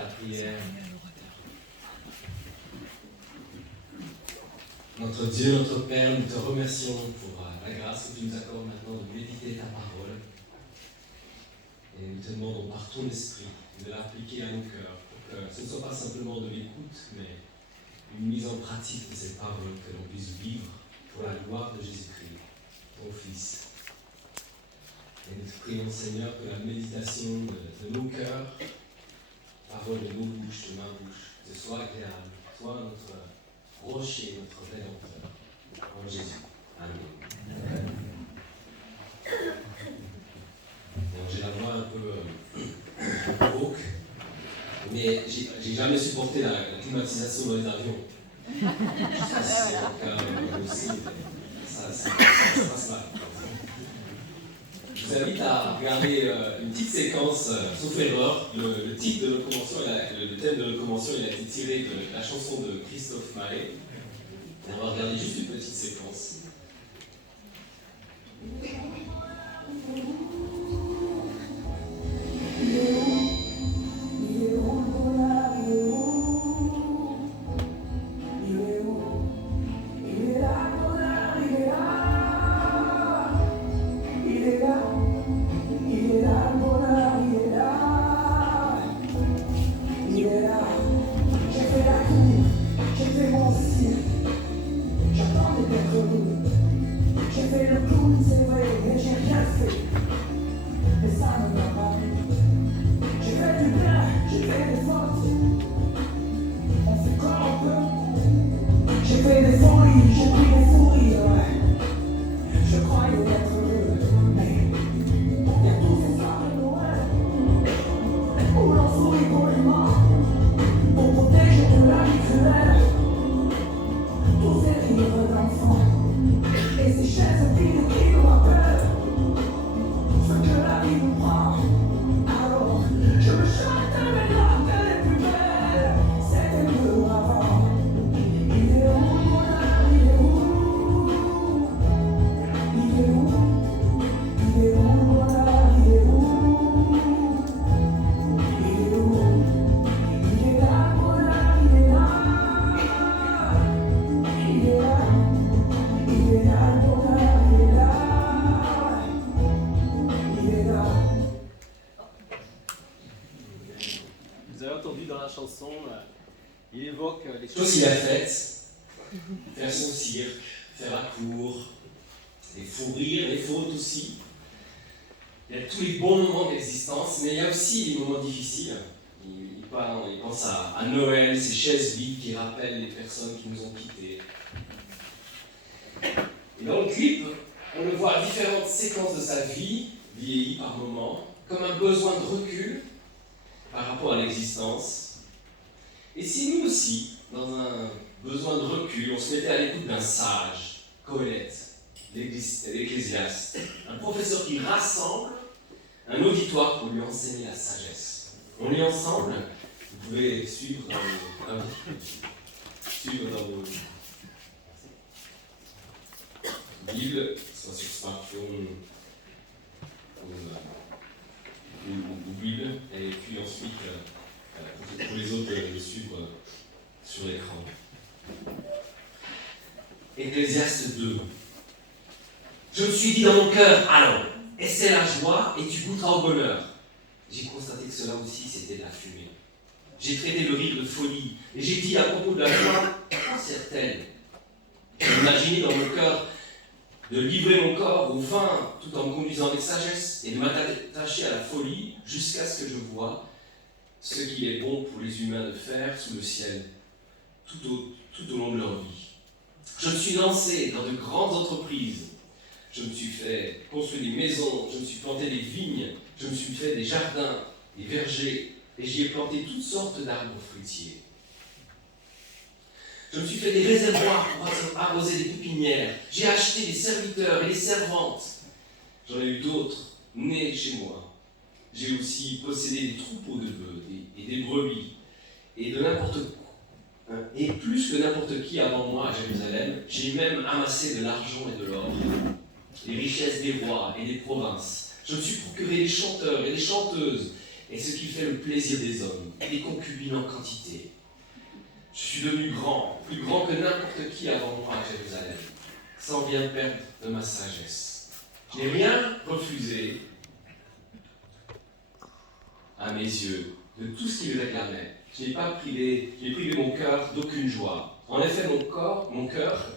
La prière. Notre Dieu, notre Père, nous te remercions pour la grâce que tu nous accordes maintenant de méditer ta parole. Et nous te demandons par ton esprit de l'appliquer à nos cœurs pour que ce ne soit pas simplement de l'écoute, mais une mise en pratique de cette parole que l'on puisse vivre pour la gloire de Jésus-Christ, ton Fils. Et nous te prions, Seigneur, que la méditation de nos cœurs, parole de nos bouches, de ma bouche, te soit agréable, toi notre rocher, notre rédempteur, en Jésus. Amen. Bon, j'ai la voix un peu rauque, mais j'ai jamais supporté la climatisation dans les avions. Je sais pas si c'est le cas aussi, mais ça passe mal. Je vous invite à regarder une petite séquence, sauf erreur. Le titre de notre convention, le thème de notre convention, il a été tiré de la chanson de Christophe Maé. On va regarder juste une petite séquence. Il évoque les choses qu'il a faites, faire son cirque, faire la cour, les fous rires, les fautes aussi. Il y a tous les bons moments d'existence, mais il y a aussi les moments difficiles. Il pense à Noël, ces chaises vides qui rappellent les personnes qui nous ont quittés. Et dans le clip, on le voit à différentes séquences de sa vie, vieillie par moments, comme un besoin de recul par rapport à l'existence. Et si nous aussi, dans un besoin de recul, on se mettait à l'écoute d'un sage, Coëlette, l'Ecclésiaste, un professeur qui rassemble un auditoire pour lui enseigner la sagesse. On lit ensemble, vous pouvez suivre dans vos Bibles, soit sur smartphone ou Bible, et puis ensuite, pour les autres, de suivre sur l'écran. Ecclésiaste 2. Je me suis dit dans mon cœur, allons, essaie la joie et tu goûteras au bonheur. J'ai constaté que cela aussi c'était de la fumée. J'ai traité le rire de folie et j'ai dit à propos de la joie, quand sert-elle ? J'ai imaginé dans mon cœur de livrer mon corps au vin tout en me conduisant avec sagesse et de m'attacher à la folie jusqu'à ce que je voie ce qu'il est bon pour les humains de faire sous le ciel tout au long de leur vie. Je me suis lancé dans de grandes entreprises. Je me suis fait construire des maisons, je me suis planté des vignes, je me suis fait des jardins, des vergers, et j'y ai planté toutes sortes d'arbres fruitiers. Je me suis fait des réservoirs pour arroser des pépinières. J'ai acheté des serviteurs et des servantes. J'en ai eu d'autres nés chez moi. J'ai aussi possédé des troupeaux de bœufs et des brebis, et de n'importe quoi. Et plus que n'importe qui avant moi à Jérusalem, j'ai même amassé de l'argent et de l'or, les richesses des rois et des provinces. Je me suis procuré des chanteurs et des chanteuses, et ce qui fait le plaisir des hommes, et des concubines en quantité. Je suis devenu grand, plus grand que n'importe qui avant moi à Jérusalem, sans bien perdre de ma sagesse. Je n'ai rien refusé à mes yeux de tout ce qu'il réclamait. Je n'ai pas privé mon cœur d'aucune joie. En effet, mon cœur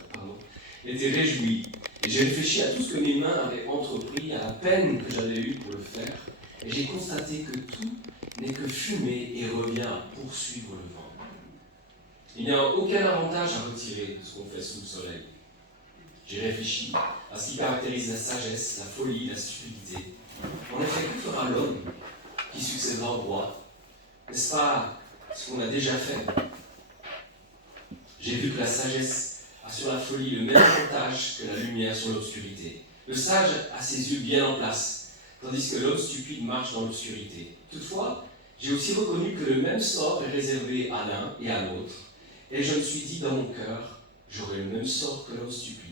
était réjoui. Et j'ai réfléchi à tout ce que mes mains avaient entrepris, à la peine que j'avais eue pour le faire. Et j'ai constaté que tout n'est que fumée et revient à poursuivre le vent. Il n'y a aucun avantage à retirer de ce qu'on fait sous le soleil. J'ai réfléchi à ce qui caractérise la sagesse, la folie, la stupidité. En effet, que fera l'homme qui succédera au roi? N'est-ce pas ce qu'on a déjà fait? J'ai vu que la sagesse a sur la folie le même avantage que la lumière sur l'obscurité. Le sage a ses yeux bien en place, tandis que l'homme stupide marche dans l'obscurité. Toutefois, j'ai aussi reconnu que le même sort est réservé à l'un et à l'autre, et je me suis dit dans mon cœur, j'aurai le même sort que l'homme stupide.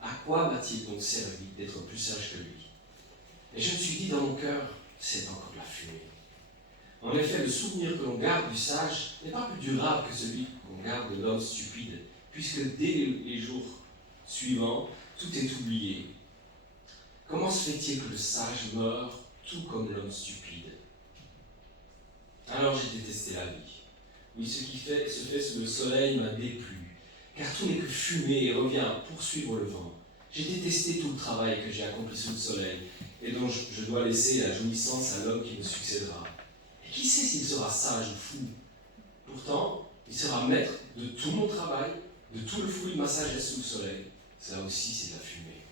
À quoi m'a-t-il donc servi d'être plus sage que lui? Et je me suis dit dans mon cœur, c'est encore de la fumée. En effet, le souvenir que l'on garde du sage n'est pas plus durable que celui qu'on garde de l'homme stupide, puisque dès les jours suivants, tout est oublié. Comment se fait-il que le sage meure tout comme l'homme stupide? Alors j'ai détesté la vie. Oui, ce qui se fait sous le soleil m'a déplu, car tout n'est que fumée et revient à poursuivre le vent. J'ai détesté tout le travail que j'ai accompli sous le soleil, et dont je dois laisser la jouissance à l'homme qui me succédera. Et qui sait s'il sera sage ou fou? Pourtant, il sera maître de tout mon travail, de tout le fruit de ma sagesse sous le soleil. Ça aussi, c'est de la fumée.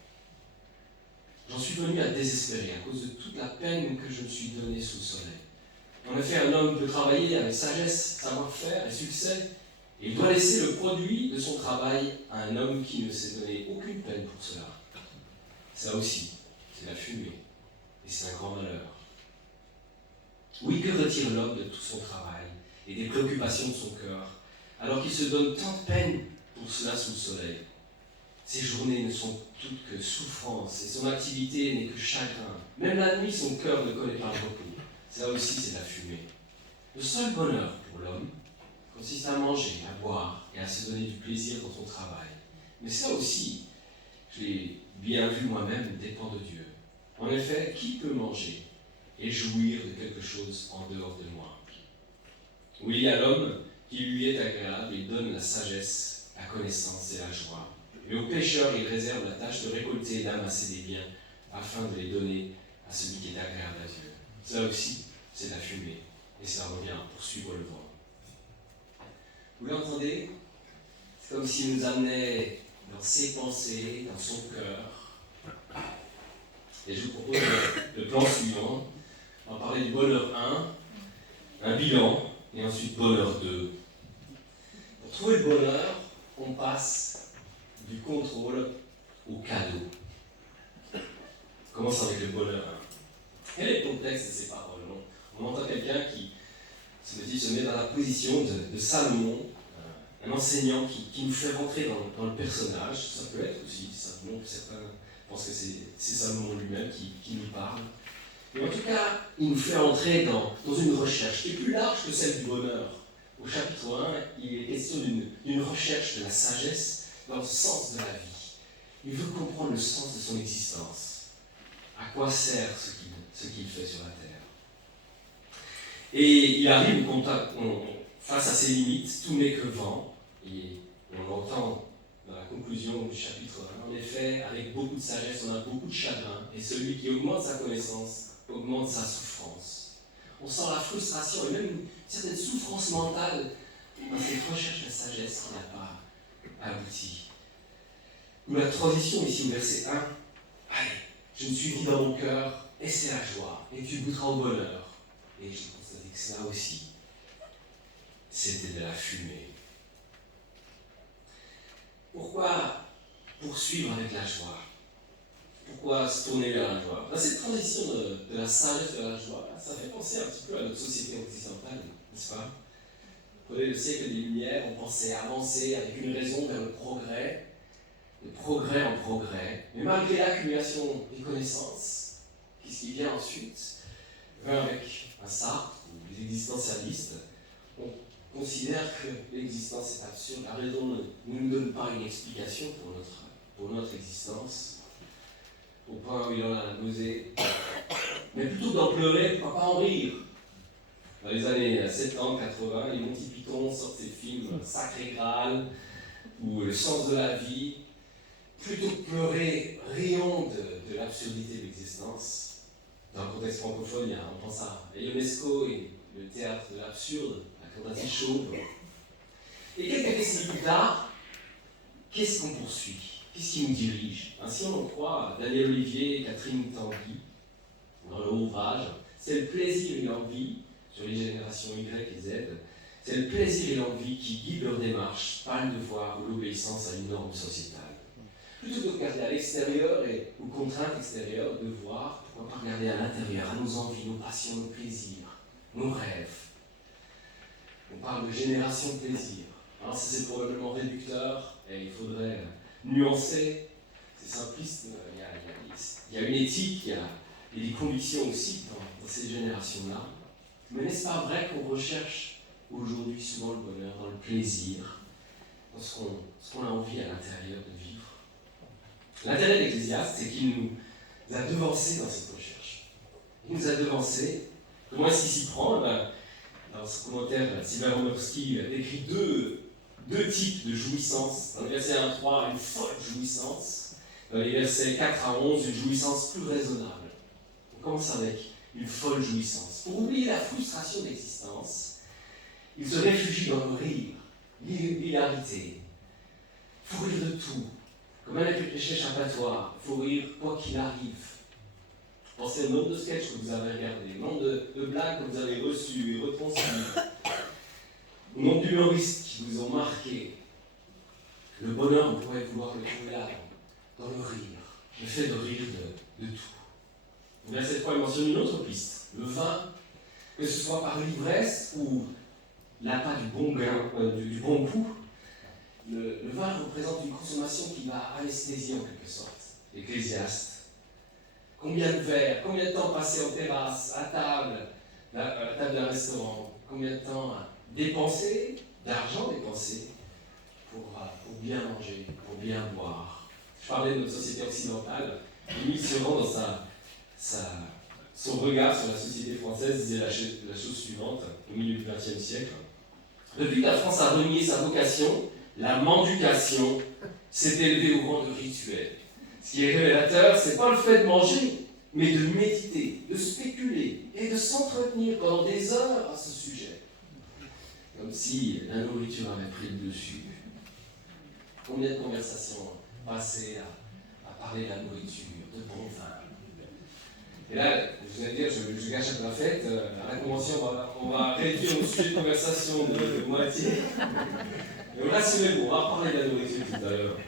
J'en suis venu à désespérer à cause de toute la peine que je me suis donnée sous le soleil. En effet, un homme peut travailler avec sagesse, savoir-faire et succès, et il doit laisser le produit de son travail à un homme qui ne s'est donné aucune peine pour cela. Ça aussi, c'est la fumée, et c'est un grand malheur. Oui, que retire l'homme de tout son travail et des préoccupations de son cœur, alors qu'il se donne tant de peine pour cela sous le soleil? Ses journées ne sont toutes que souffrance, et son activité n'est que chagrin. Même la nuit, son cœur ne connaît pas le repos. Ça aussi, c'est de la fumée. Le seul bonheur pour l'homme consiste à manger, à boire et à se donner du plaisir dans son travail. Mais ça aussi, je l'ai bien vu moi-même, dépend de Dieu. En effet, qui peut manger et jouir de quelque chose en dehors de moi? Oui, il y a l'homme qui lui est agréable, il donne la sagesse, la connaissance et la joie. Mais au pécheur, il réserve la tâche de récolter et d'amasser des biens afin de les donner à celui qui est agréable à Dieu. Ça aussi, c'est de la fumée, et ça revient à poursuivre le vent. Vous l'entendez? C'est comme s'il nous amenait dans ses pensées, dans son cœur. Et je vous propose le plan suivant. On va parler du bonheur 1, un bilan, et ensuite bonheur 2. Pour trouver le bonheur, on passe du contrôle au cadeau. On commence avec le bonheur 1. Quel est le contexte de ces paroles? On entend quelqu'un qui se met dans la position de Salomon, un enseignant qui nous fait rentrer dans le personnage. Ça peut être aussi Salomon, certains pensent que c'est Salomon lui-même qui nous parle. Mais en tout cas, il nous fait entrer dans une recherche qui est plus large que celle du bonheur. Au chapitre 1, il est question d'une recherche de la sagesse dans le sens de la vie. Il veut comprendre le sens de son existence. À quoi sert ce qu'il fait sur la terre? Et il arrive face à ses limites, tout n'est que vent. Et on l'entend dans la conclusion du chapitre 1. En effet, avec beaucoup de sagesse, on a beaucoup de chagrin. Et celui qui augmente sa connaissance augmente sa souffrance. On sent la frustration et même une certaine souffrance mentale dans cette recherche de sagesse qui n'a pas abouti. Ou la transition ici au verset 1. Allez, je me suis dit dans mon cœur, et c'est la joie, et tu goûteras au bonheur. Et j'ai constaté que ça aussi, c'était de la fumée. Pourquoi poursuivre avec la joie? Pourquoi se tourner vers la joie? Dans cette transition de la sagesse vers la joie, ça fait penser un petit peu à notre société occidentale, n'est-ce pas? Prenez le siècle des Lumières, on pensait avancer avec une raison vers le progrès, de progrès en progrès. Mais malgré l'accumulation des connaissances, qu'est-ce qui vient ensuite? Avec Un Sartre, ou les existentialistes, on considère que l'existence est absurde. La raison ne nous donne pas une explication pour notre existence, au point où il en a la nausée. Mais plutôt que d'en pleurer, pourquoi pas en rire? Dans les années 70, 80, les Monty Python sortent ces films Sacré Graal ou Le sens de la vie. Plutôt que pleurer, rions de l'absurdité de l'existence. Dans le contexte francophone, on pense à Ionesco et le théâtre de l'absurde, la cantate chauve. Et quelques décennies plus tard, qu'est-ce qu'on poursuit? Qu'est-ce qui nous dirige? Ainsi on en croit Daniel Olivier et Catherine Tanguy dans leur ouvrage « C'est le plaisir et l'envie » sur les générations Y et Z. C'est le plaisir et l'envie qui guident leur démarche, pas le devoir ou l'obéissance à une norme sociétale. Plutôt que de regarder à l'extérieur ou contraintes extérieures, de voir, pourquoi pas regarder à l'intérieur, à nos envies, nos passions, nos plaisirs, nos rêves. On parle de génération de plaisir. Alors ça c'est probablement réducteur et il faudrait nuancer. C'est simpliste, il y a une éthique, il y a des convictions aussi dans ces générations-là. Mais n'est-ce pas vrai qu'on recherche aujourd'hui souvent le bonheur, dans le plaisir, dans ce qu'on a envie à l'intérieur de vivre? L'intérêt de l'Ecclésiaste, c'est qu'il nous a devancés dans cette recherche. Il nous a devancés. Comment est-ce qu'il s'y prend? Dans ce commentaire, Sylvain Romerski décrit deux types de jouissance. Dans le verset 1 à 3, une folle jouissance. Dans les versets 4 à 11, une jouissance plus raisonnable. On commence avec une folle jouissance. Pour oublier la frustration de l'existence, il se réfugie dans le rire, l'hilarité. Il faut rire de tout. Comme un péché échappatoire, il faut rire quoi qu'il arrive. Pensez au nombre de sketchs que vous avez regardés, au nombre de blagues que vous avez reçues et retransmises, au nombre d'humoristes qui vous ont marqué. Le bonheur, on pourrait vouloir le trouver là, dans le rire, le fait de rire de tout. Bien, cette fois, il mentionne une autre piste, le vin, que ce soit par l'ivresse ou l'appât du bon goût. Le vin représente une consommation qui va anesthésier en quelque sorte. L'Ecclésiaste. Combien de verres, combien de temps passé en terrasse, à table d'un restaurant, combien de temps d'argent dépensé pour bien manger, pour bien boire. Je parlais de notre société occidentale. Émile Cioran, dans son regard sur la société française, disait la chose suivante, au milieu du XXe siècle. Depuis que la France a renié sa vocation, la mendication s'est élevée au rang de rituel. Ce qui est révélateur, c'est pas le fait de manger, mais de méditer, de spéculer et de s'entretenir pendant des heures à ce sujet. Comme si la nourriture avait pris le dessus. Combien de conversations passées à parler de la nourriture, de bon vin. Et là, je vais dire, je gâche un peu la fête. À la convention, on va réduire le sujet de conversation de moitié. Mais rassurez-vous, on va parler de la nourriture tout à l'heure.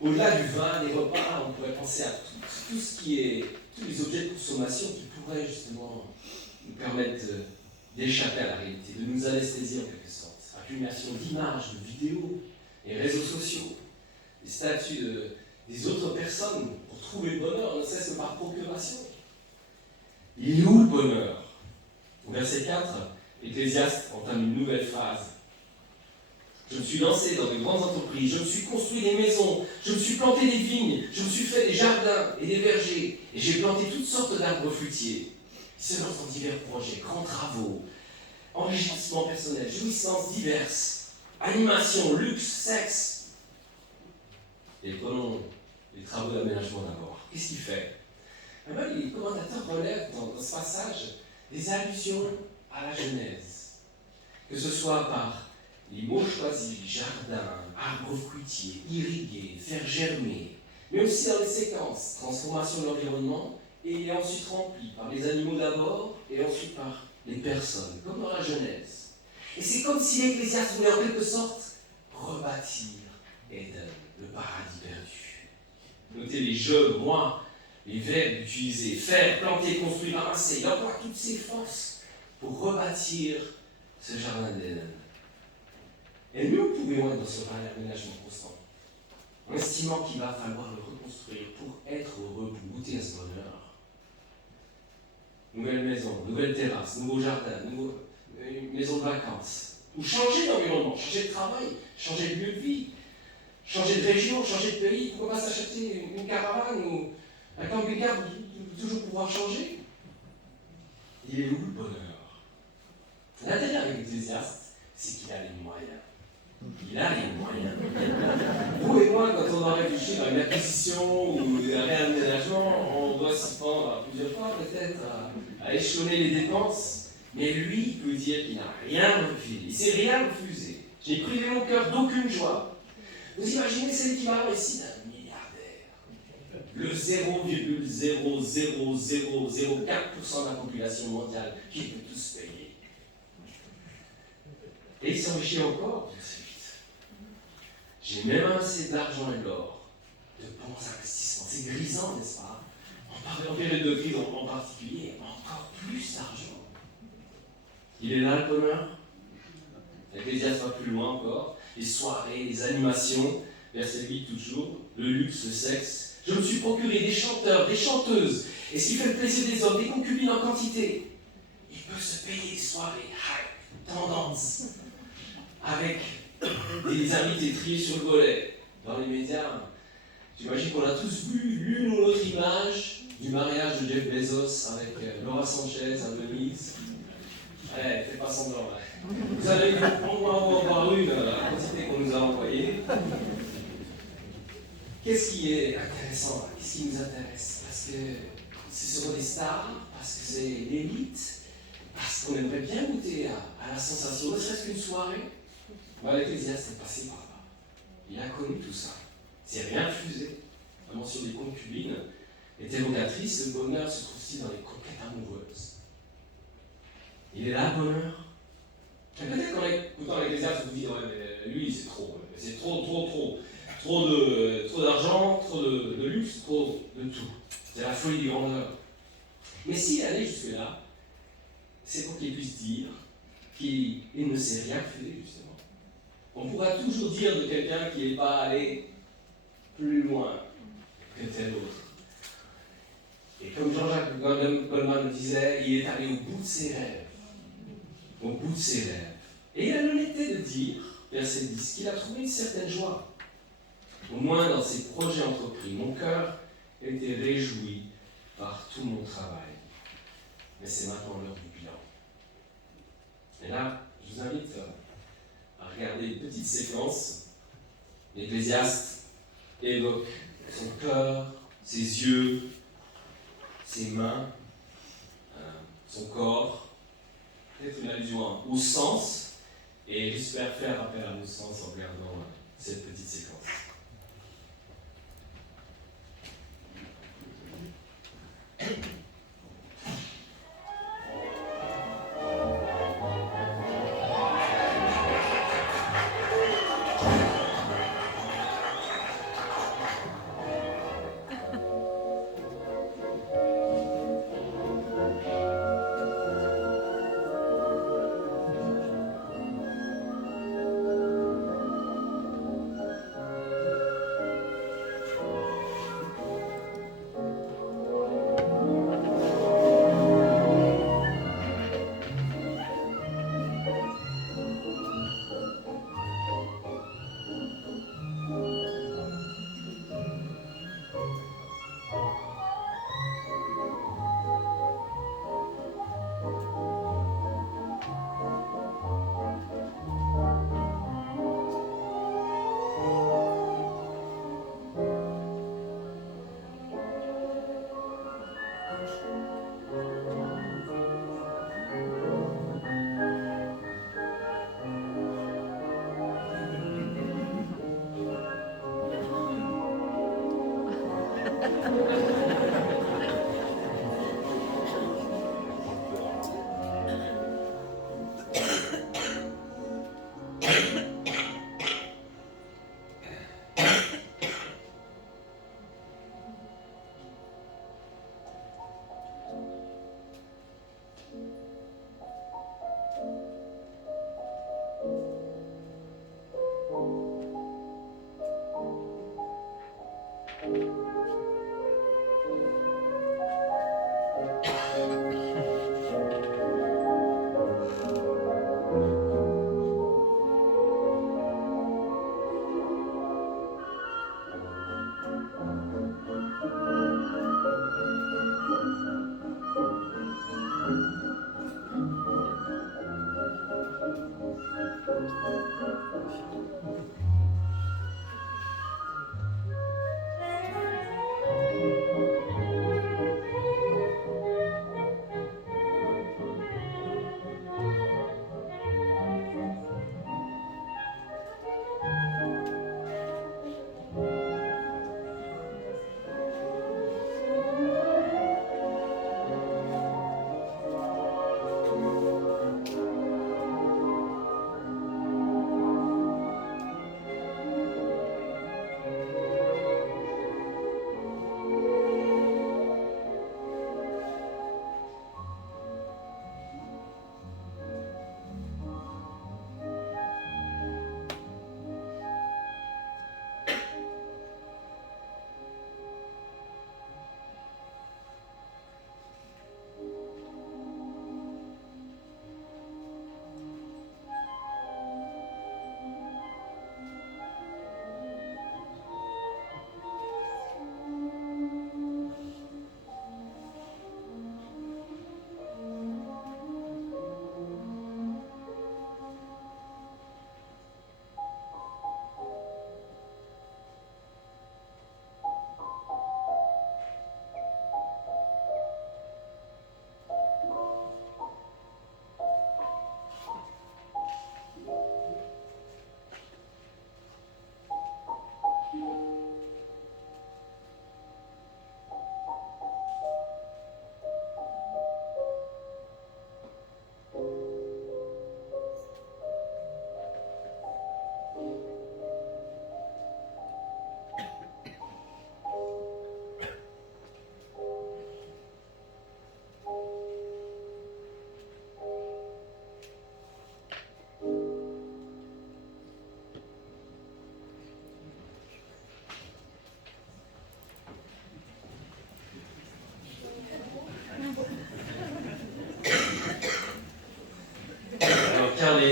Au-delà du vin, des repas, on pourrait penser à tous les objets de consommation qui pourraient justement nous permettre d'échapper à la réalité, de nous anesthésier en quelque sorte. Accumulation d'images, de vidéos, les réseaux sociaux, les statuts des autres personnes pour trouver le bonheur, ne cesse que par procuration. Il est où le bonheur? Au verset 4, l'Ecclésiaste entame une nouvelle phrase. Je me suis lancé dans de grandes entreprises, je me suis construit des maisons, je me suis planté des vignes, je me suis fait des jardins et des vergers, et j'ai planté toutes sortes d'arbres fruitiers. Il se lance dans divers projets, grands travaux, enrichissement personnel, jouissances diverses, animation, luxe, sexe. Et prenons les travaux d'aménagement d'abord. Qu'est-ce qu'il fait? Les commentateurs relèvent dans ce passage des allusions à la Genèse, que ce soit par les mots choisis, jardin, arbres fruitiers, irrigués, faire germer, mais aussi dans les séquences, transformation de l'environnement, et ensuite rempli par les animaux d'abord, et ensuite par les personnes, comme dans la Genèse. Et c'est comme si l'Ecclésiaste voulait en quelque sorte rebâtir Éden, le paradis perdu. Notez les je, moi, les verbes utilisés, faire, planter, construire, ramasser. Il emploie toutes ses forces pour rebâtir ce jardin d'Éden. Et nous pouvons être dans ce réaménagement constant, en estimant qu'il va falloir le reconstruire pour être heureux, pour goûter à ce bonheur. nouvelle maison, nouvelle terrasse, nouveau jardin, une maison de vacances. Ou changer d'environnement, changer de travail, changer de lieu de vie, changer de région, changer de pays. Pourquoi pas s'acheter une caravane ou un camping-car pour toujours pouvoir changer? Il est où le bonheur? L'intérêt avec l'Ecclésiaste, c'est qu'il a les moyens. Il a les moyens. Vous et moi, quand on doit réfléchir à une acquisition ou un réaménagement, on doit s'y prendre plusieurs fois peut-être à échelonner les dépenses. Mais lui, il peut dire qu'il n'a rien refusé. Il ne s'est rien refusé. J'ai privé mon cœur d'aucune joie. Vous imaginez, c'est l'équivalent ici d'un milliardaire. Le 0,00004% de la population mondiale qui peut tous payer. Et il s'enrichit encore tout de suite. J'ai même assez d'argent et de l'or, de bons investissements. C'est grisant, n'est-ce pas? En période de crise en particulier, encore plus d'argent. Il est là le bonheur. L'Ecclésiaste va plus loin encore. Les soirées, les animations, verset 8 toujours, le luxe, le sexe. Je me suis procuré des chanteurs, des chanteuses, et ce qui fait le plaisir des hommes, des concubines en quantité. Il peut se payer des soirées, tendance, avec des invités triés sur le volet. Dans les médias, j'imagine qu'on a tous vu l'une ou l'autre image du mariage de Jeff Bezos avec Laura Sanchez à Venise. Ouais, fais pas semblant. Ouais. Vous allez en voir une, la quantité qu'on nous a envoyée. Qu'est-ce qui est intéressant? Qu'est-ce qui nous intéresse? Parce que ce seront des stars, parce que c'est l'élite, parce qu'on aimerait bien goûter à la sensation, ne serait-ce qu'une soirée. L'Ecclésiaste est passé par là. Il a connu tout ça. Il s'est rien refusé. La mention des concubines est évocatrice. Le bonheur se trouve-t-il dans les conquêtes amoureuses? Il est là, le bonheur. Et peut-être qu'en écoutant l'Ecclésiaste, vous vous dites, ouais, mais lui, c'est trop. C'est trop d'argent, trop de luxe, trop de tout. C'est la folie du grandeur. Mais s'il allait jusque-là, c'est pour qu'il puisse dire qu'il ne s'est rien fait, justement. On pourra toujours dire de quelqu'un qui n'est pas allé plus loin que tel autre. Et comme Jean-Jacques Goldman le disait, il est allé au bout de ses rêves. Au bout de ses rêves. Et il a l'honnêteté de dire, verset 10, qu'il a trouvé une certaine joie. Au moins dans ses projets entrepris. Mon cœur était réjoui par tout mon travail. Mais c'est maintenant l'heure du bilan. Et là, je vous invite à regarder une petite séquence. L'Ecclésiaste évoque son cœur, ses yeux, ses mains, son corps, peut-être une allusion au sens, et j'espère faire appel à nos sens en regardant cette petite séquence.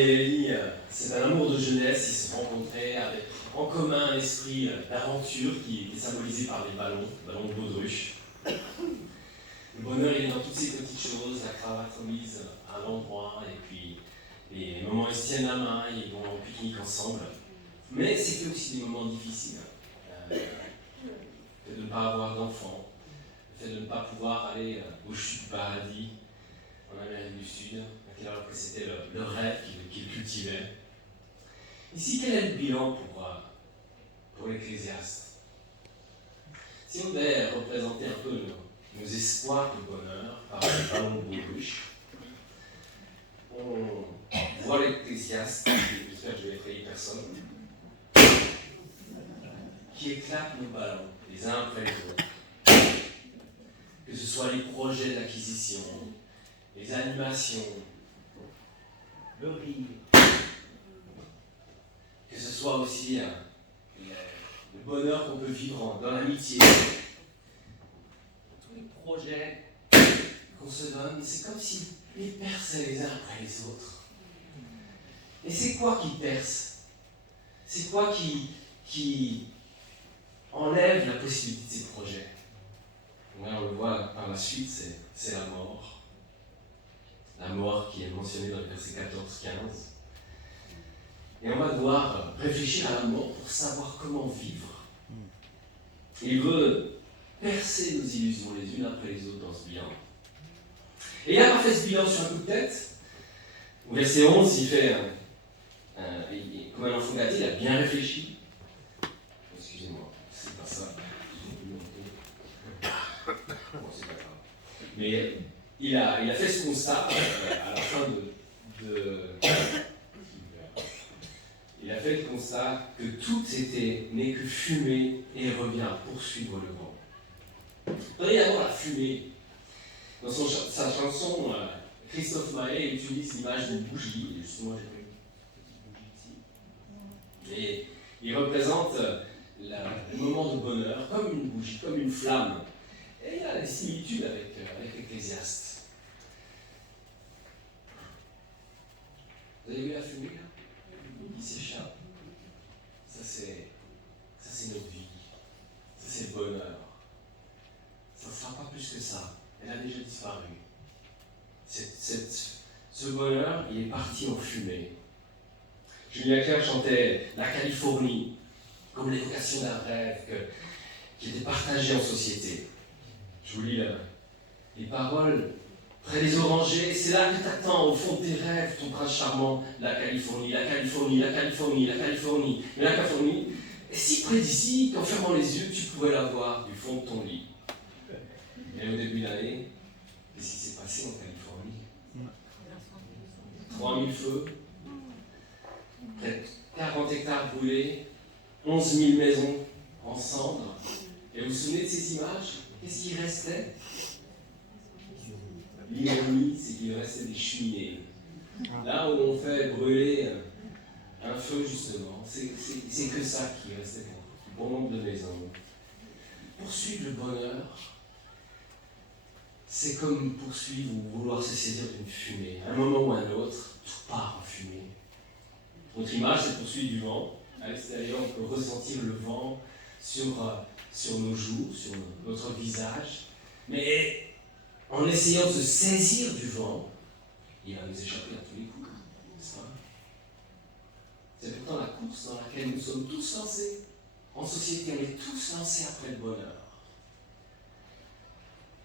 et Ellie, c'est un amour de jeunesse. Ils se sont rencontrés avec en commun un esprit d'aventure qui est symbolisé par les ballons de baudruche. Le bonheur, il est dans toutes ces petites choses, la cravate remise à l'endroit, et puis les moments où ils se tiennent la main, ils vont au pique-nique ensemble. Mais c'est fait aussi des moments difficiles. Le fait de ne pas avoir d'enfants, le fait de ne pas pouvoir aller aux chutes du paradis en Amérique du Sud, alors que c'était le rêve qu'il cultivait. Ici, quel est le bilan pour l'Ecclésiaste? Si on devait représenter un peu nos espoirs de bonheur par les ballons de baudruche, on voit l'Ecclésiaste, j'espère que je vais effrayer personne, qui éclate nos ballons les uns après les autres. Que ce soit les projets d'acquisition, les animations, le rire, que ce soit aussi le bonheur qu'on peut vivre dans l'amitié, tous les projets qu'on se donne, c'est comme si ils perçaient les uns après les autres. Et c'est quoi qui perce? C'est quoi qui enlève la possibilité de ces projets? On le voit par la suite, c'est la mort. La mort qui est mentionnée dans le verset 14-15. Et on va devoir réfléchir à la mort pour savoir comment vivre. Il veut percer nos illusions les unes après les autres dans ce bilan. Et il n'a pas fait ce bilan sur un coup de tête. Au verset 11, il fait comme un enfant gâté, il a bien réfléchi. Excusez-moi, c'est pas ça. Bon, c'est pas grave. Mais il a fait ce constat à la fin il a fait le constat que tout n'est que fumée et revient poursuivre le vent. Il y avoir la fumée. Dans sa chanson, Christophe Maé utilise l'image d'une bougie. Justement, j'ai pris une bougie ici. Et il représente le moment de bonheur comme une bougie, comme une flamme. Et il a des similitudes avec l'Ecclésiaste. Vous avez vu la fumée là qui s'échappe? Ça c'est notre vie. Ça c'est le bonheur. Ça ne sera pas plus que ça. Elle a déjà disparu. Ce bonheur, il est parti en fumée. Julien Clerc chantait la Californie comme l'évocation d'un rêve qui était partagé en société. Je vous lis les paroles. Près des orangers, c'est là que t'attends, au fond de tes rêves, ton prince charmant, la Californie, la Californie, la Californie, la Californie. Mais la Californie est si près d'ici qu'en fermant les yeux, tu pouvais la voir du fond de ton lit. Et au début de l'année, qu'est-ce qui s'est passé en Californie? 3000 feux, près de 40 hectares brûlés, 11 000 maisons en cendres. Et vous vous souvenez de ces images? Qu'est-ce qui restait? L'ironie, c'est qu'il restait des cheminées. Là où on fait brûler un feu, justement, c'est que ça qui restait pour bon nombre de maisons. Poursuivre le bonheur, c'est comme poursuivre ou vouloir se saisir d'une fumée. À un moment ou à un autre, tout part en fumée. Notre image, c'est poursuivre du vent. À l'extérieur, on peut ressentir le vent sur nos joues, sur notre visage. Mais en essayant de se saisir du vent, il va nous échapper à tous les coups. n'est-ce pas? C'est pourtant la course dans laquelle nous sommes tous lancés. En société, on est tous lancés après le bonheur.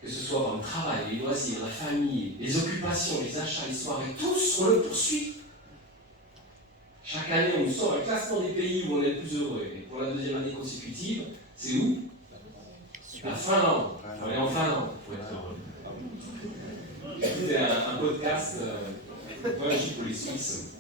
Que ce soit dans le travail, les loisirs, la famille, les occupations, les achats, les soirées, tous on le poursuit. Chaque année, on nous sort un classement des pays où on est le plus heureux. Et pour la deuxième année consécutive, c'est où? La Finlande. On est en Finlande pour être heureux. C'était un podcast pour les Suisses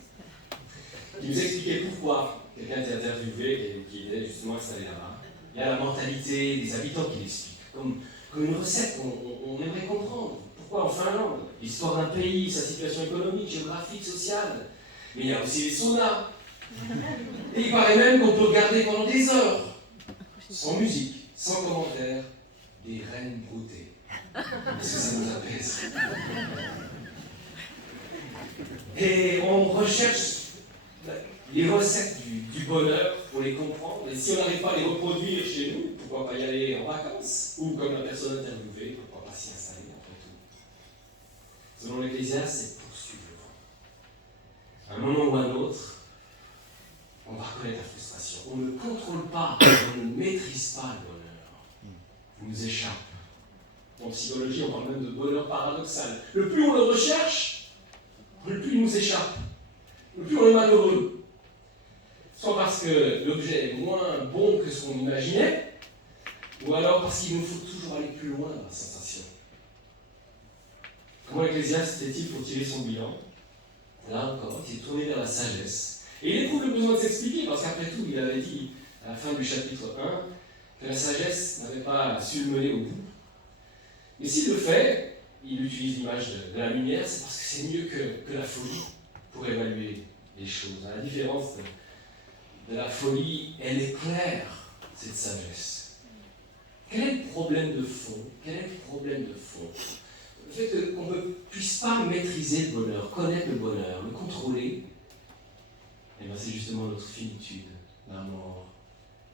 qui nous expliquait pourquoi quelqu'un était interviewé qui était justement installé là-bas. Il y a la mentalité des habitants qui l'explique. Comme une recette qu'on aimerait comprendre. Pourquoi en Finlande? L'histoire d'un pays, sa situation économique, géographique, sociale. Mais il y a aussi les saunas. Et il paraît même qu'on peut regarder pendant des heures, sans musique, sans commentaire, des reines broutées. Parce que ça nous apaise. Et on recherche les recettes du bonheur pour les comprendre. Et si on n'arrive pas à les reproduire chez nous, pourquoi pas y aller en vacances? Ou comme la personne interviewée, pourquoi pas s'y installer après tout? Selon l'Ecclésiaste, c'est poursuivre le vent. À un moment ou à un autre, on va connaître la frustration. On ne contrôle pas, on ne maîtrise pas le bonheur. Il nous échappe. En psychologie, on parle même de bonheur paradoxal. Le plus on le recherche, le plus il nous échappe. Le plus on est malheureux. Soit parce que l'objet est moins bon que ce qu'on imaginait, ou alors parce qu'il nous faut toujours aller plus loin dans la sensation. Comment l'Ecclésiaste fait-il pour tirer son bilan? Là encore, il est tourné vers la sagesse. Et il éprouve le besoin de s'expliquer, parce qu'après tout, il avait dit, à la fin du chapitre 1, que la sagesse n'avait pas su le mener au bout. Mais s'il le fait, il utilise l'image de la lumière, c'est parce que c'est mieux que la folie pour évaluer les choses. À la différence de la folie, elle éclaire cette sagesse. Quel est le problème de fond? Quel est le problème de fond? Le fait qu'on ne puisse pas maîtriser le bonheur, connaître le bonheur, le contrôler, et bien c'est justement notre finitude, la mort,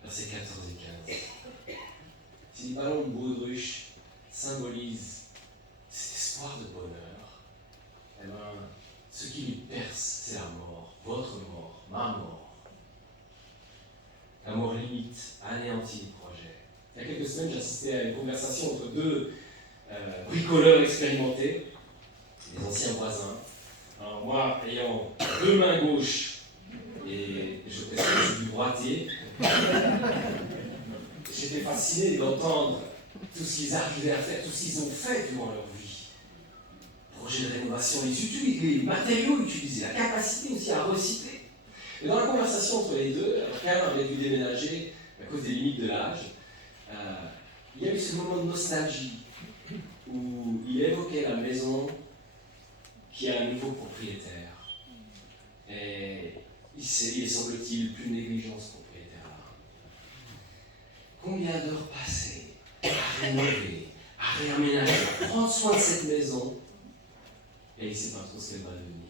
versets 14 et 15. Si les ballons de baudruche symbolisent cet espoir de bonheur, et bien ce qui les perce, c'est la mort, votre mort, ma mort. La mort limite, anéantit les projets. Il y a quelques semaines, j'assistais à une conversation entre deux bricoleurs expérimentés, des anciens voisins. Alors moi, ayant deux mains gauches, et je précise du droitier, j'étais fasciné d'entendre tout ce qu'ils arrivaient à faire, tout ce qu'ils ont fait durant leur vie. Projet de rénovation, les matériaux utilisés, la capacité aussi à recycler. Et dans la conversation entre les deux, alors qu'un avait dû déménager à cause des limites de l'âge, il y a eu ce moment de nostalgie où il évoquait la maison qui a un nouveau propriétaire. Et il est, semble-t-il, plus négligent ce propriétaire-là. Combien d'heures passées à rénover, à réaménager, à prendre soin de cette maison, et il ne sait pas trop ce qu'elle va devenir.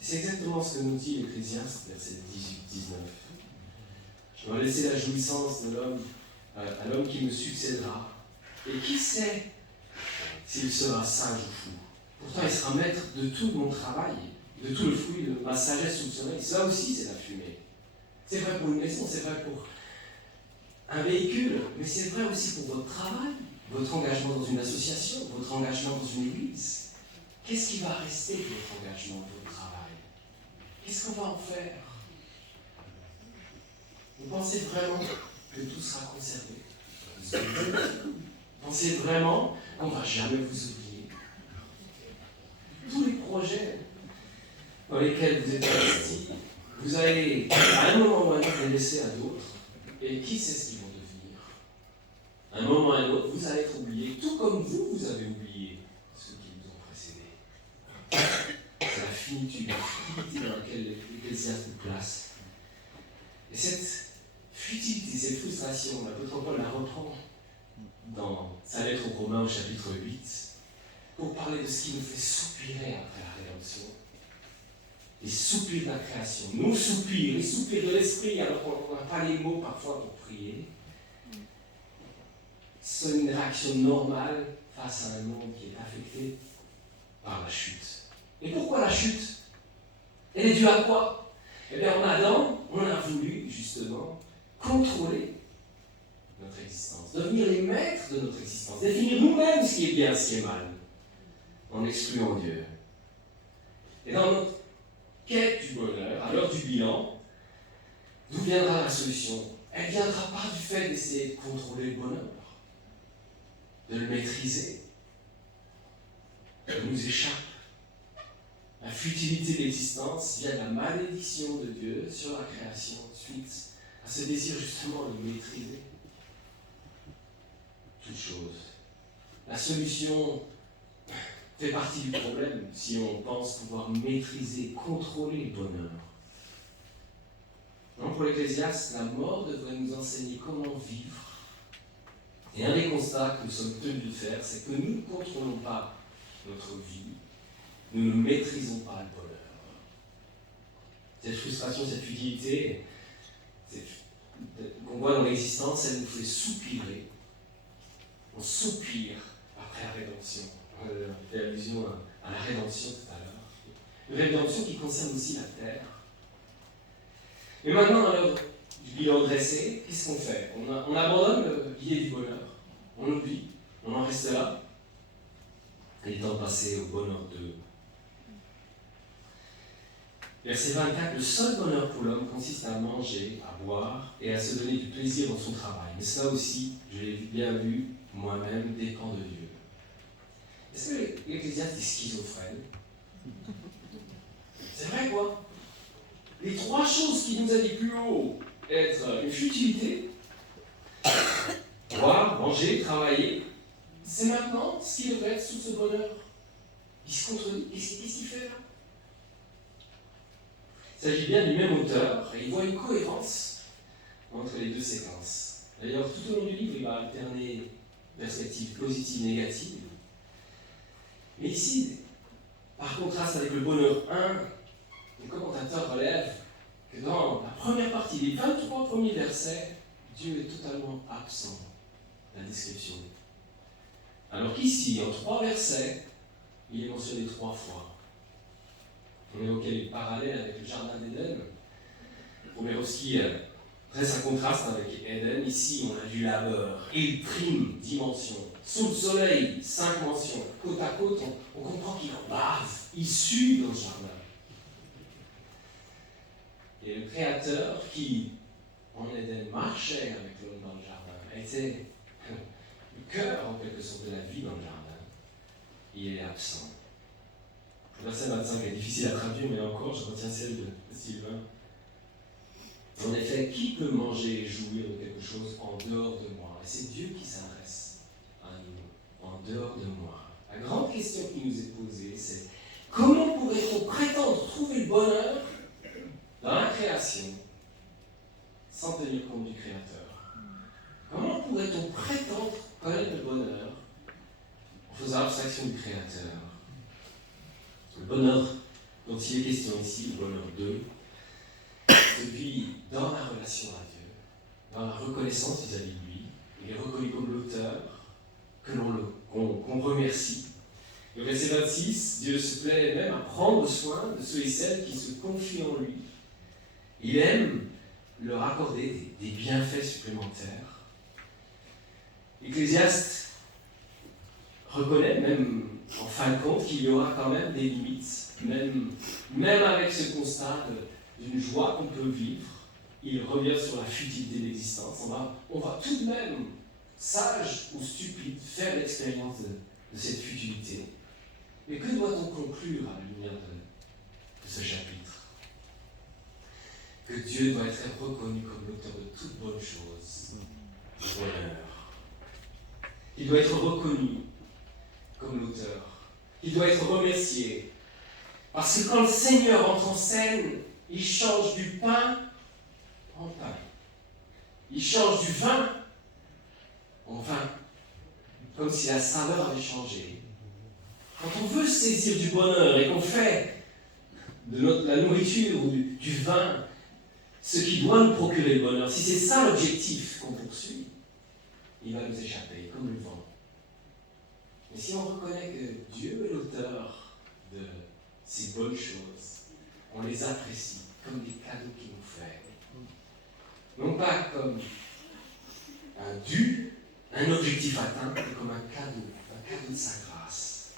C'est exactement ce que nous dit l'Ecclésiaste, verset 18-19. Je vais laisser la jouissance de l'homme à l'homme qui me succédera. Et qui sait s'il sera sage ou fou? Pourtant, il sera maître de tout mon travail, de tout le fruit de ma sagesse sous le soleil. Ça aussi, c'est la fumée. C'est vrai pour une maison, c'est vrai pour un véhicule, mais c'est vrai aussi pour votre travail, votre engagement dans une association, votre engagement dans une église. Qu'est-ce qui va rester de votre engagement, de votre travail? Qu'est-ce qu'on va en faire? Vous pensez vraiment que tout sera conservé? Vous pensez vraiment qu'on ne va jamais vous oublier? Tous les projets dans lesquels vous êtes investis, vous allez à un moment ou à un autre les laisser à d'autres, et qui sait ce qu'ils vont devenir? À un moment ou à un autre, vous allez être oublié, tout comme vous avez oublié ceux qui vous ont précédés. C'est la finitude, la futilité dans laquelle l'Ecclésiaste nous place. Et cette futilité, cette frustration, l'apôtre Paul la reprend dans sa lettre aux Romains au chapitre 8 pour parler de ce qui nous fait soupirer après la rédemption. Les soupirs de la création, nos soupirs, les soupirs de l'esprit, alors qu'on n'a pas les mots parfois pour prier. C'est une réaction normale face à un monde qui est affecté par la chute. Et pourquoi la chute? Elle est due à quoi? Eh bien, en Adam, on a voulu justement contrôler notre existence, devenir les maîtres de notre existence, définir nous-mêmes ce qui est bien, ce qui est mal, en excluant Dieu. Et dans notre quête du bonheur, à l'heure du bilan, d'où viendra la solution? Elle viendra pas du fait d'essayer de contrôler le bonheur, de le maîtriser. Elle nous échappe. La futilité de l'existence vient de la malédiction de Dieu sur la création, suite à ce désir justement de maîtriser toute chose. La solution fait partie du problème si on pense pouvoir maîtriser, contrôler le bonheur. Donc pour l'Ecclésiaste, la mort devrait nous enseigner comment vivre. Et un des constats que nous sommes tenus de faire, c'est que nous ne contrôlons pas notre vie, nous ne maîtrisons pas le bonheur. Cette frustration, cette futilité qu'on voit dans l'existence, elle nous fait soupirer. On soupire après la rédemption. On fait allusion à la rédemption tout à l'heure. Une rédemption qui concerne aussi la terre. Et maintenant, alors, du bilan dressé, qu'est-ce qu'on fait? On abandonne l'idée du bonheur. On l'oublie. On en reste là. Il est temps de passer au bonheur 2. Verset 24, le seul bonheur pour l'homme consiste à manger, à boire et à se donner du plaisir dans son travail. Mais cela aussi, je l'ai bien vu, moi-même, dépend de Dieu. Est-ce que l'Ecclésiaste est schizophrène? C'est vrai quoi? Les trois choses qu'il nous a dit plus haut, être une futilité, boire, manger, travailler, c'est maintenant ce qui devrait être sous ce bonheur. Il se contredit. Qu'est-ce qu'il fait là? Il s'agit bien du même auteur et il voit une cohérence entre les deux séquences. D'ailleurs, tout au long du livre, il va alterner perspectives positives et négatives. Mais ici, par contraste avec le bonheur 1, les commentateurs relèvent que dans la première partie, les 23 premiers versets, Dieu est totalement absent de la description. Alors qu'ici, en 3 versets, il est mentionné 3 fois. On évoquait les parallèles avec le jardin d'Éden. Pomerowski dresse un contraste avec Éden. Ici, on a du labeur, et il prime, dimension. Sous le soleil, 5 mentions. Côte à côte, on comprend qu'il en bave, il sue dans le jardin. Et le Créateur qui, en Éden, marchait avec l'homme dans le jardin, était le cœur, en quelque sorte, de la vie dans le jardin. Il est absent. Le verset 25 est difficile à traduire, mais encore, je retiens celle de Sylvain. En effet, qui peut manger et jouir de quelque chose en dehors de moi? Et c'est Dieu qui s'adresse à nous, en dehors de moi. La grande question qui nous est posée, c'est comment pourrait-on prétendre trouver le bonheur dans la création sans tenir compte du Créateur? Comment pourrait-on prétendre connaître le bonheur en faisant abstraction du Créateur? Le bonheur dont il est question ici, le bonheur 2, celui dans la relation à Dieu, dans la reconnaissance vis-à-vis de lui. Il est reconnu comme l'auteur, qu'on remercie. Le verset 26, Dieu se plaît même à prendre soin de ceux et celles qui se confient en lui. Il aime leur accorder des bienfaits supplémentaires. L'Ecclésiaste reconnaît même en fin de compte qu'il y aura quand même des limites, même avec ce constat d'une joie qu'on peut vivre. Il revient sur la futilité de l'existence. On va tout de même, sage ou stupide, faire l'expérience de cette futilité. Mais que doit-on conclure à la lumière de ce chapitre? Que Dieu doit être reconnu comme l'auteur de toute bonne chose, du bonheur. Il doit être reconnu comme l'auteur. Il doit être remercié. Parce que quand le Seigneur entre en scène, il change du pain en pain. Il change du vin en vin. Comme si la saveur avait changé. Quand on veut saisir du bonheur et qu'on fait de la nourriture ou du vin ce qui doit nous procurer le bonheur, si c'est ça l'objectif qu'on poursuit, il va nous échapper comme le vent. Mais si on reconnaît que Dieu est l'auteur de ces bonnes choses, on les apprécie comme des cadeaux qu'il nous fait. Non pas comme un dû, un objectif atteint, mais comme un cadeau de sa grâce.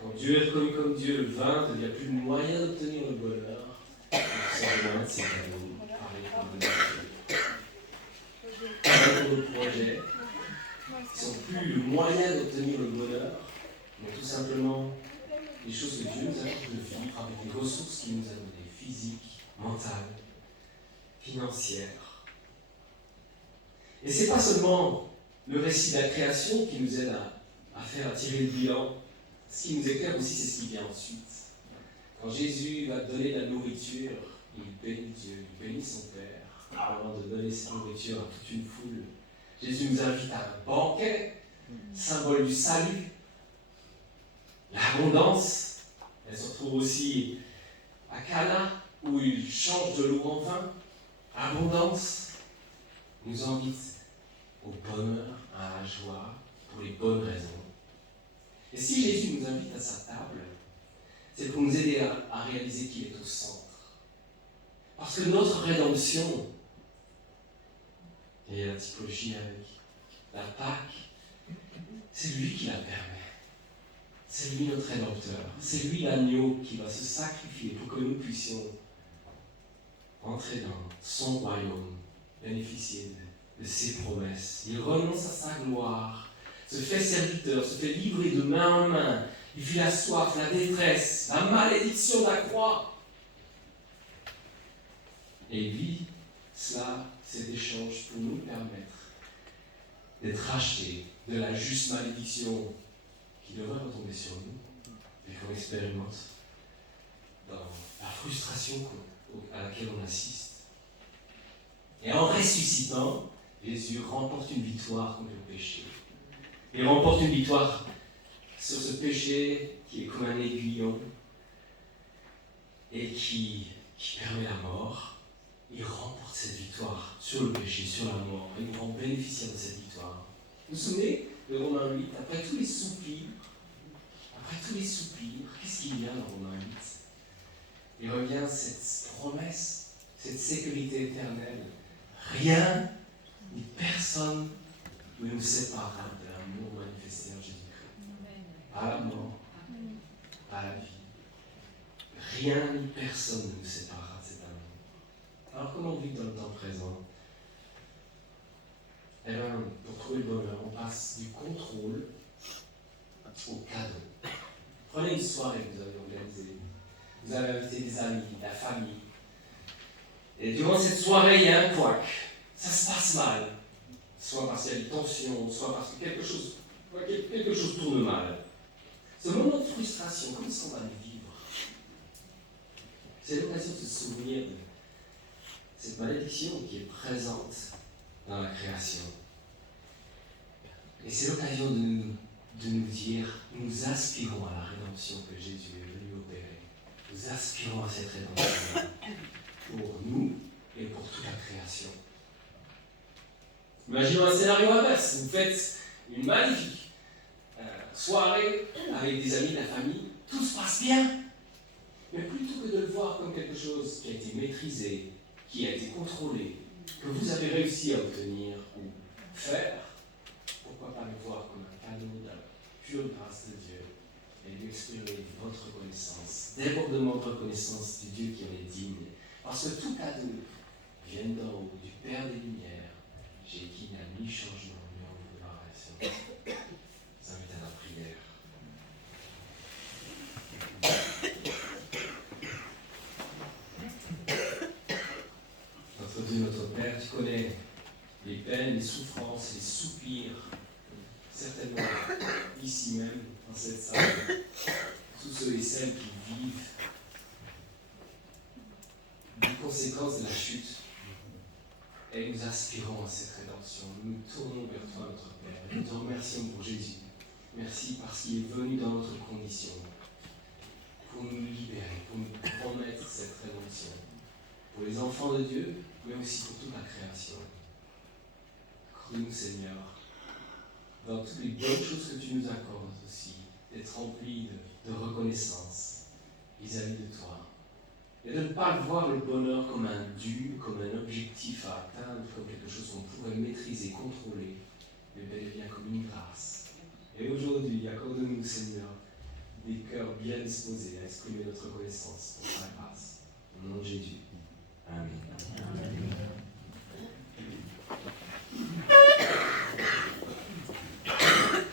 Quand Dieu est reconnu comme Dieu, le vin ne devient plus le moyen d'obtenir le bonheur, mais tout simplement de ses cadeaux par les fonds de Dieu. Pour nos projets, qui ne sont plus le moyen d'obtenir le bonheur, mais tout simplement les choses que Dieu nous a permis de vivre avec les ressources qu'il nous a données, physiques, mentales, financières. Et ce n'est pas seulement le récit de la création qui nous aide à tirer le bilan. Ce qui nous éclaire aussi, c'est ce qui vient ensuite. Quand Jésus va donner de la nourriture, il bénit Dieu, il bénit son Père, avant de donner cette nourriture à toute une foule. Jésus nous invite à un banquet, symbole du salut, l'abondance, Elle se retrouve aussi à Cana, où il change de l'eau en vin. Abondance nous invite au bonheur, à la joie, pour les bonnes raisons. Et si Jésus nous invite à sa table, c'est pour nous aider à réaliser qu'il est au centre. Parce que notre rédemption, et la typologie avec la Pâque, c'est lui qui la permet. C'est lui notre rédempteur. C'est lui l'agneau qui va se sacrifier pour que nous puissions entrer dans son royaume, bénéficier de ses promesses. Il renonce à sa gloire, se fait serviteur, se fait livrer de main en main. Il vit la soif, la détresse, la malédiction de la croix. Et il vit cela, cet échange, pour nous permettre d'être rachetés de la juste malédiction qui devrait retomber sur nous et qu'on expérimente dans la frustration à laquelle on assiste. Et en ressuscitant, Jésus remporte une victoire contre le péché. Il remporte une victoire sur ce péché qui est comme un aiguillon et qui permet la mort. Il remporte cette victoire sur le péché, sur la mort, et nous rend bénéficiaires de cette victoire. Vous vous souvenez de Romains 8, après tous les soupirs, qu'est-ce qu'il y a dans Romains 8? Il revient cette promesse, cette sécurité éternelle. Rien ni personne ne nous séparera de l'amour manifesté en Jésus-Christ. Pas la mort, pas la vie. Rien ni personne ne nous séparera de cet amour. Alors comment vivre dans le temps présent? Eh bien, pour trouver le bonheur, on passe du contrôle au cadeau. Prenez une soirée que vous avez organisée. Vous avez invité des amis, la famille. Et durant cette soirée, il y a un couac. Ça se passe mal. Soit parce qu'il y a une tension, soit parce que quelque chose tourne mal. Ce moment de frustration, comment est-ce qu'on va le vivre? C'est l'occasion de se souvenir de cette malédiction qui est présente dans la création. Et c'est l'occasion de nous dire, nous aspirons à la rédemption que Jésus est venu opérer. Nous aspirons à cette rédemption pour nous et pour toute la création. Imaginons un scénario inverse. Vous faites une magnifique soirée avec des amis de la famille. Tout se passe bien. Mais plutôt que de le voir comme quelque chose qui a été maîtrisé, qui a été contrôlé, que vous avez réussi à obtenir ou faire, pourquoi pas le voir comme un cadeau de la pure grâce de Dieu et lui exprimer votre reconnaissance, débordement de reconnaissance du Dieu qui en est digne. Parce que tout cadeau vient d'en haut, du Père des Lumières, qui n'a ni changement ni envie de variation. Je vous invite à la prière. Notre Dieu, notre Père, tu connais les peines, les souffrances, les soupirs, certainement ici même, dans cette salle, tous ceux et celles qui vivent les conséquences de la chute. Et nous aspirons à cette rédemption. Nous nous tournons vers toi, notre Père. Et nous te remercions pour Jésus. Merci parce qu'il est venu dans notre condition pour nous libérer, pour nous promettre cette rédemption. Pour les enfants de Dieu, mais aussi pour toute la création. Accorde-nous, Seigneur, dans toutes les bonnes choses que tu nous accordes aussi, d'être remplis de reconnaissance vis-à-vis de toi. Et de ne pas voir le bonheur comme un dû, comme un objectif à atteindre, comme quelque chose qu'on pourrait maîtriser, contrôler, mais bel et bien comme une grâce. Et aujourd'hui, accorde-nous, Seigneur, des cœurs bien disposés à exprimer notre reconnaissance pour ta grâce. Au nom de Jésus. Amen. Amen.